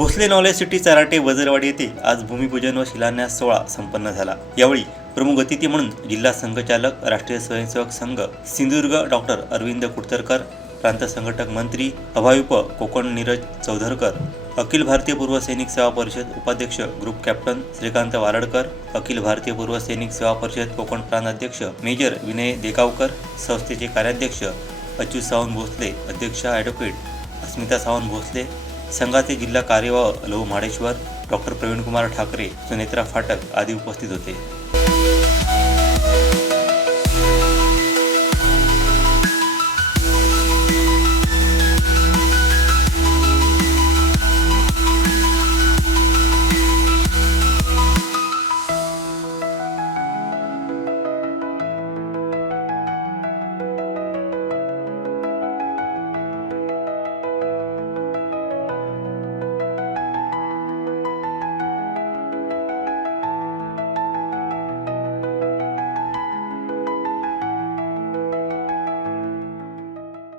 Bhosale knowledge city चाराटे वजरवाडी येथे आज भूमिपूजन व शिलान्यास सोहळा संपन्न झाला। यावेळी प्रमुख अतिथी म्हणून जिल्हा संघचालक राष्ट्रीय स्वयंसेवक संघ सिंधुदुर्ग डॉक्टर अरविंद कुडतरकर, प्रांत संघटक मंत्री अभायुप कोकण नीरज चौधरकर, अखिल भारतीय पूर्व सैनिक सेवा परिषद उपाध्यक्ष ग्रुप कॅप्टन श्रीकांत वारडकर, अखिल भारतीय पूर्व सैनिक सेवा परिषद कोकण प्रांत अध्यक्ष मेजर विनय देगावकर, संस्थेचे कार्याध्यक्ष अच्युत सावंत भोसले, अध्यक्ष ॲडव्होकेट अस्मिता सावंत भोसले, संघाचे जिल्हा कार्यवाह लहू महाडेश्वर, डॉक्टर प्रवीणकुमार ठाकरे, सुनेत्रा फाटक आदी उपस्थित होते।